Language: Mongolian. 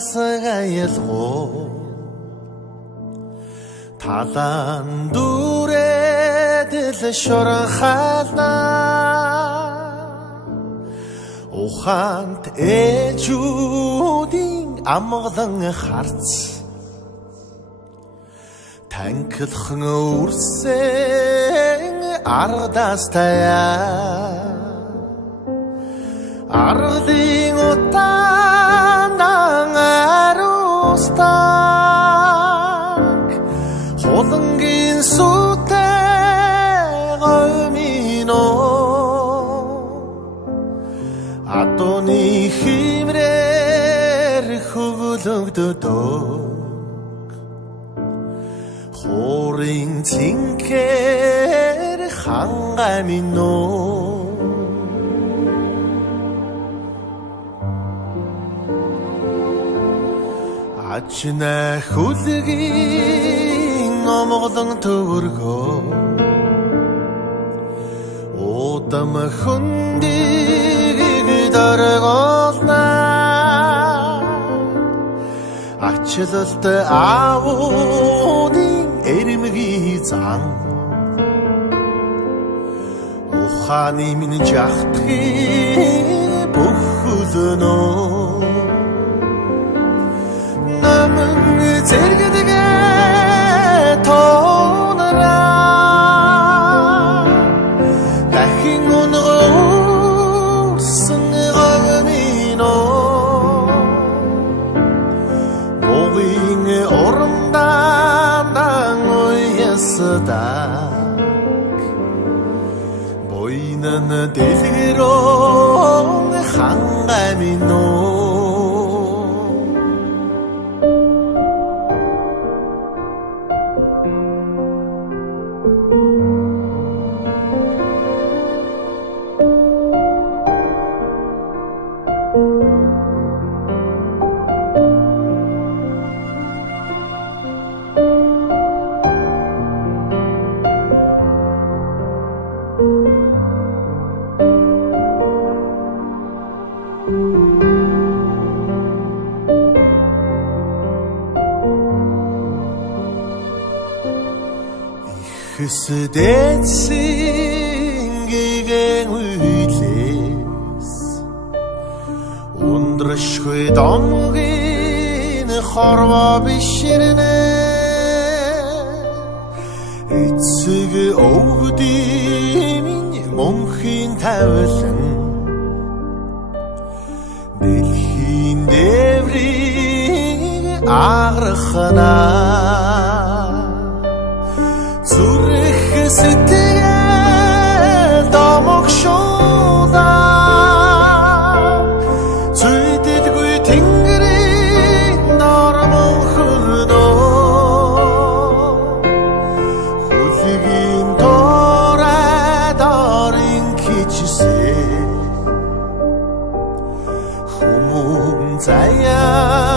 айлгуу талан дүрээд л шорхална ухаант ээжүүдийн амгалан харц танхилхан үрсэн ардаас таяа арлын утаанан аруустаг хулангийн сүтэй гомино адууны химрээр хөвлөгдөдөг хуурын цинкээр хангамино ачна хүлгийн номглон төвөргөө удам хүндийг дөргөлнө ачлалт аавуудын эрмгийн зан ухааны минь жахтхи бүхэлнөө зэрэгдэгэ тоонара дахин өнгөрсөн гомино могийн оромдан уясдаг боинан дэлгэрэн хангамино Дэцэн гэгэн үйлээс ундрашгүй домгийн хорвоо биширнэ эцэг өвгдийн мөнхийн тавилан дэлхийн дээврийг аграхна сэтгэл домогшуда зүйдэлгүй тэнгэрийн нормон хөрнөө хүлгийн торад орин кичсэ хүмүүн заяа